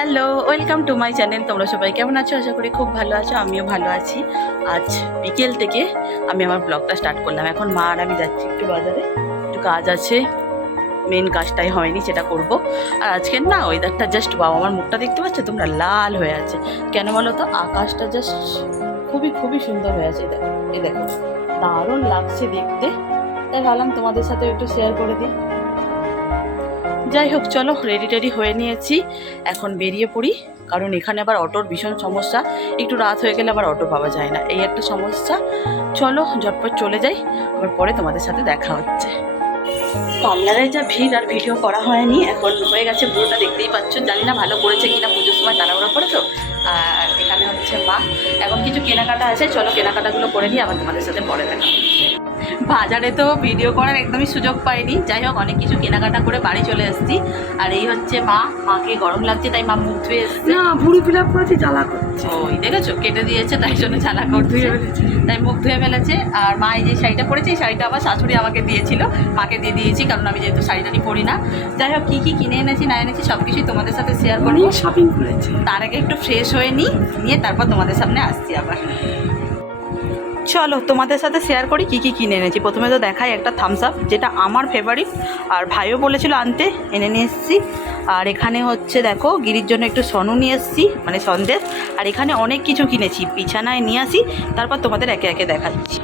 Hello, welcome to my channel. তোমরা সবাই কেমন আছো? আশা করি খুব ভালো আছো, আমিও ভালো আছি। আজ বিকেল থেকে আমি আমার ব্লগটা স্টার্ট করলাম। এখন মা আর আমি যাচ্ছি একটু বাজারে। একটু কাজ আছে। মেন কাজটাই হয়নি, সেটা করব। আর আজকে না ওয়েদারটা জাস্ট বাবা আমার মুখটা দেখতে পাচ্ছ? তোমরা লাল হয়ে আছে। কেন বলো তো? আকাশটা জাস্ট খুবই খুবই সুন্দর হয়ে আছে। এই দেখো দারুণ লাগছে দেখতে। তাই ভাবলাম তোমাদের সাথে একটু শেয়ার করে দিই। যাই হোক চলো রেডি টেডি হয়ে নিয়েছি। এখন বেরিয়ে পড়ি, কারণ এখানে আবার অটোর ভীষণ সমস্যা। একটু রাত হয়ে গেলে আবার অটো পাওয়া যায় না, এই একটা সমস্যা। চলো, ঝটপট চলে যাই, আবার পরে তোমাদের সাথে দেখা হচ্ছে। পার্লারে যা ভিড় আর ভিডিও করা হয়নি, এখন হয়ে গেছে পুরোটা, দেখতেই পাচ্ছ, জানি না ভালো করেছে কিনা পুজোর সময় তাড়াহুড়া করে তো। আর এখানে হচ্ছে মা, এখন কিছু কেনাকাটা আছে, চলো, কেনাকাটাগুলো করে নিই আবার তোমাদের সাথে পরে দেখা। বাজারে তো ভিডিও করার একদমই সুযোগ পাইনি। যাই হোক অনেক কিছু কেনাকাটা করে বাড়ি চলে এসেছি। আর এই হচ্ছে মা। মাকে গরম লাগছে তাই মা মুখ ধুয়ে এসছে। না ভুড়ি ফিল আপ করেছি জ্বালা করছে। ওই দেখেছ? কেটে দিয়েছে তাই জন্য জ্বালা করছে। তাই মুখ ধুয়ে ফেলেছে। আর মা এই যে শাড়িটা পরেছে এই শাড়িটা আমার শাশুড়ি আমাকে দিয়েছিল। মাকে দিয়ে দিয়েছি কারণ আমি যেহেতু শাড়িটানি পরি না। যাই হোক কী কী কিনে এনেছি না এনেছি সব কিছুই তোমাদের সাথে শেয়ার অনেক শপিং করেছে। তার আগে একটু ফ্রেশ হয়ে নিই নিয়ে তারপর তোমাদের সামনে আসছি আবার। চলো, তোমাদের সাথে শেয়ার করি কী কী কিনে এনেছি। প্রথমে তো দেখাই একটা থামস আপ যেটা আমার ফেভারিট আর ভাইও বলেছিল আনতে, এনে নিয়ে এসেছি। আর এখানে হচ্ছে দেখো, গিরির জন্য একটু সনু নিয়ে এসেছি মানে সন্দেশ। আর এখানে অনেক কিছু কিনেছি, বিছানায় নিয়ে আসি, তারপর তোমাদের একে একে দেখাচ্ছি।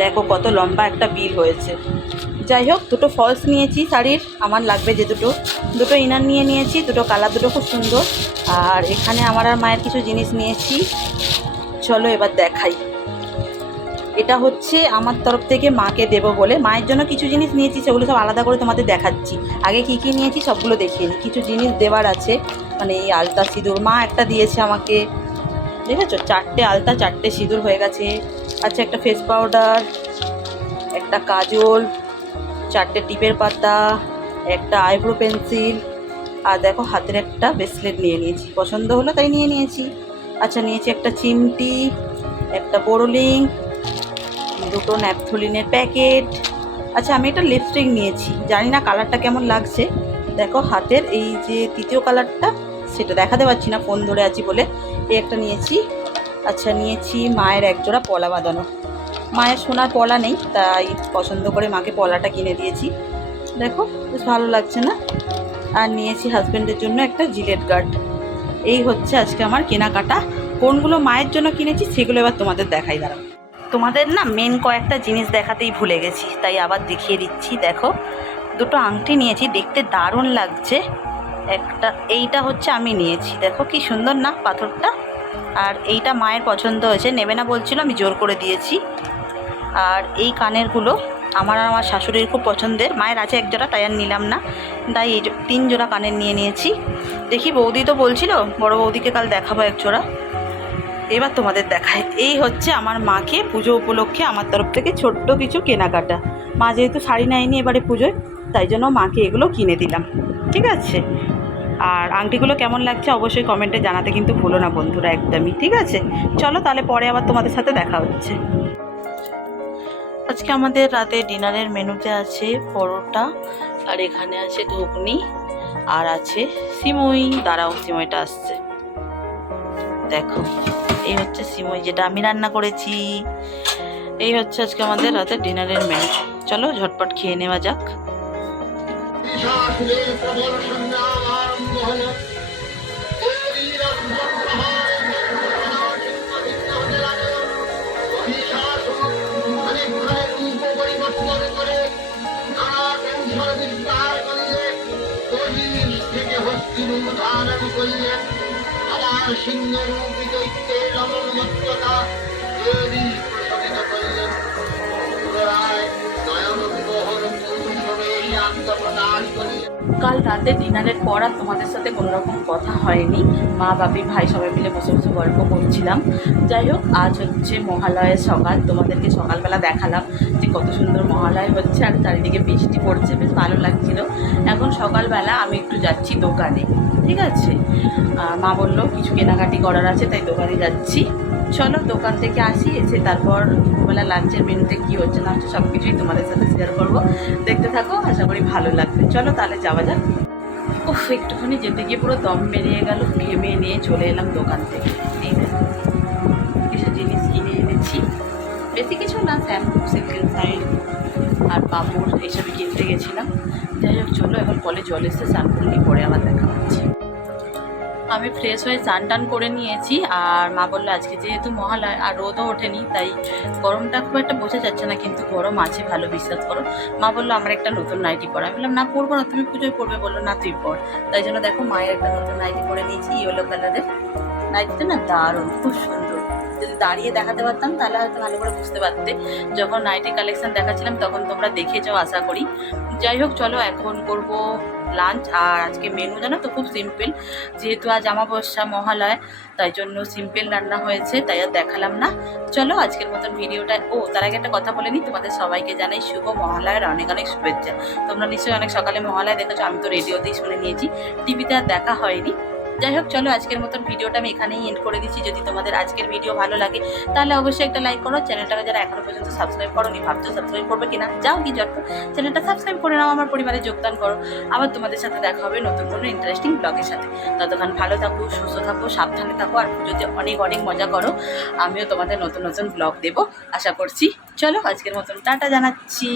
দেখো কত লম্বা একটা বিল হয়েছে। যাই হোক, দুটো ফলস নিয়েছি শাড়ির, আমার লাগবে যে দুটো। দুটো ইনার নিয়ে নিয়েছি, দুটো কালার দুটো খুব সুন্দর। আর এখানে আমার আর মায়ের কিছু জিনিস নিয়েছি। চলো এবার দেখাই। এটা হচ্ছে আমার তরফ থেকে মাকে দেবো বলে। মায়ের জন্য কিছু জিনিস নিয়েছি, সেগুলো সব আলাদা করে তোমাদের দেখাচ্ছি। আগে কি কি নিয়েছি সবগুলো দেখিয়ে নিই কিছু জিনিস দেওয়ার আছে মানে এই আলতা সিঁদুর। মা একটা দিয়েছে আমাকে, দেখেছ? চারটে আলতা, চারটে সিঁদুর হয়ে গেছে। আচ্ছা একটা ফেস পাউডার একটা কাজল, চারটে টিপের পাতা, একটা আইব্রো পেন্সিল আর দেখো হাতের একটা ব্রেসলেট নিয়ে নিয়েছি। পছন্দ হলো তাই নিয়ে নিয়েছি। আচ্ছা নিয়েছি একটা চিমটি, একটা বোরোলিং দুটো ন্যাপথলিনের প্যাকেট। আচ্ছা আমি একটা লিপস্টিক নিয়েছি। জানি না কালারটা কেমন লাগছে। দেখো, হাতের এই যে তৃতীয় কালারটা সেটা দেখাতে পারছি না ফোন ধরে আছি বলে। এই একটা নিয়েছি। আচ্ছা নিয়েছি মায়ের একজোড়া পলা বাঁধানো। মায়ের সোনার পলা নেই, তাই পছন্দ করে মাকে পলাটা কিনে দিয়েছি। দেখো, বেশ ভালো লাগছে না? আর নিয়েছি হাজব্যান্ডের জন্য একটা জিলেট গার্ড এই হচ্ছে আজকে আমার কেনাকাটা। কোনগুলো মায়ের জন্য কিনেছি, সেগুলো এবার তোমাদের দেখাই দাঁড়াও। তোমাদের না মেন কয়েকটা জিনিস দেখাতেই ভুলে গেছি, তাই আবার দেখিয়ে দিচ্ছি, দেখো। দুটো আংটি নিয়েছি, দেখতে দারুণ লাগছে। একটা, এইটা হচ্ছে আমি নিয়েছি, দেখো কি সুন্দর না পাথরটা। আর এইটা মায়ের পছন্দ হয়েছে, নেবে না বলছিল, আমি জোর করে দিয়েছি। আর এই কানেরগুলো আমার আর আমার শাশুড়ির খুব পছন্দের, মায়ের আছে এক জোড়া আর নিলাম না। তাই এই তিন জোড়া কানের নিয়ে নিয়েছি। দেখি বৌদি তো বলছিল, বড় বৌদিকে কাল দেখাবো এক জোড়া। এবার তোমাদের দেখায়। এই হচ্ছে আমার মাকে পুজো উপলক্ষে আমার তরফ থেকে ছোট্ট কিছু কেনাকাটা। মা যেহেতু শাড়ি নেয়নি এবারে পুজোয়, তাই জন্য মাকে এগুলো কিনে দিলাম। ঠিক আছে? আর আংটিগুলো কেমন লাগছে অবশ্যই কমেন্টে জানাতে কিন্তু ভুলো না বন্ধুরা একদমই। ঠিক আছে? চলো তাহলে পরে আবার তোমাদের সাথে দেখা হচ্ছে। আজকে আমাদের রাতে ডিনারের মেনুতে আছে পরোটা, আর এখানে আছে ঘুগনি, আর আছে সিমুই। দাঁড়াও, সিমুইটা আসছে। দেখো, এই হচ্ছে সিমুই যেটা আমি রান্না করেছি। এই হচ্ছে আজকে আমাদের রাতে ডিনারের মেনু চলো ঝটপট খেয়ে নেওয়া যাক। কাল রাতে ডিনারের পর আর তোমাদের সাথে কোনো রকম কথা হয়নি। মা, বাপি, ভাই সবাই মিলে বসে বসে গল্প করছিলাম। যাই হোক, আজ হচ্ছে মহালয়ের সকাল। তোমাদেরকে সকালবেলা দেখালাম যে কত সুন্দর মহালয় হচ্ছে আর চারিদিকে বৃষ্টি পড়ছে, বেশ ভালো লাগছিল। এখন সকালবেলা আমি একটু যাচ্ছি দোকানে। ঠিক আছে? আর মা বলল, কিছু কেনাকাটি করার আছে, তাই দোকানে যাচ্ছি। চলো দোকান থেকে আসি, এসে তারপর দুপুরবেলা লাঞ্চের মেনুতে কী হচ্ছে না হচ্ছে সব কিছুই তোমাদের সাথে শেয়ার করব। দেখতে থাকো, আশা করি ভালো লাগবে। চলো তাহলে যাওয়া যাক। উফ, একটুখানি যেতে গিয়ে পুরো দম বেরিয়ে গেল ঘেমে নিয়ে চলে এলাম দোকান থেকে। কিছু জিনিস কিনে এনেছি। বেশি কিছু না শ্যাম্পু সিল্কের সাইড আর পাপড়, এইসবই কিনতে গেছিলাম। যাই হোক, চলো এখন কলে জল এসে করে নিয়ে পরে আবার দেখা হচ্ছে। আমি ফ্রেশ হয়ে চান টান করে নিয়েছি। আর মা বলল, আজকে যেহেতু মহালয়, আর রোদও ওঠেনি, তাই গরমটা খুব একটা বোঝা যাচ্ছে না, কিন্তু গরম আছে, ভালো বিশ্বাস করো। মা বলল, আমার একটা নতুন নাইটি পরা আমি বললাম, না, পরবো না, তুমি পুজোয় পরবে। বলল, না, তুই পর। তাই জন্য দেখো, মায়ের একটা নতুন নাইটি পরে নিয়েছি ইয়েলো কালারের নাইটিটা না দারুণ, খুব সুন্দর। যদি দাঁড়িয়ে দেখাতে পারতাম, তাহলে হয়তো ভালো করে বুঝতে পারতে। যখন নাইটি কালেকশন দেখাচ্ছিলাম, তখন তোমরা দেখেছ আশা করি। যাই হোক, চলো এখন করব লাঞ্চ আর আজকে মেনু জানো তো, খুব সিম্পল যেহেতু আজ আমাবস্যা মহালয়, তাই জন্য সিম্পল রান্না হয়েছে, তাই আর দেখালাম না। চলো আজকের মতন ভিডিওটা ও, তার আগে একটা কথা বলে নিই তোমাদের সবাইকে জানাই শুভ মহালয়ের অনেক অনেক শুভেচ্ছা। তোমরা নিশ্চয়ই অনেক সকালে মহালয় দেখেছ, আমি তো রেডিওতেই শুনে নিয়েছি। টিভিতে আর দেখা হয়নি। যাই হোক, চলো আজকের মতন ভিডিওটা আমি এখানেই এন্ড করে দিচ্ছি। যদি তোমাদের আজকের ভিডিও ভালো লাগে, তাহলে অবশ্যই একটা লাইক করো। চ্যানেলটাকে যারা এখনও পর্যন্ত সাবস্ক্রাইব করো নি ভাবছ সাবস্ক্রাইব করবে কিনা? যাও কি যত চ্যানেলটা সাবস্ক্রাইব করে নাও, আমার পরিবারে যোগদান করো। আবার তোমাদের সাথে দেখা হবে নতুন কোনো ইন্টারেস্টিং ব্লগের সাথে। ততক্ষণ ভালো থাকো, সুস্থ থাকো, সাবধানে থাকো, আর পুজোতে অনেক অনেক মজা করো। আমিও তোমাদের নতুন নতুন ব্লগ দেবো, আশা করছি। চলো আজকের মতন, টাটা জানাচ্ছি।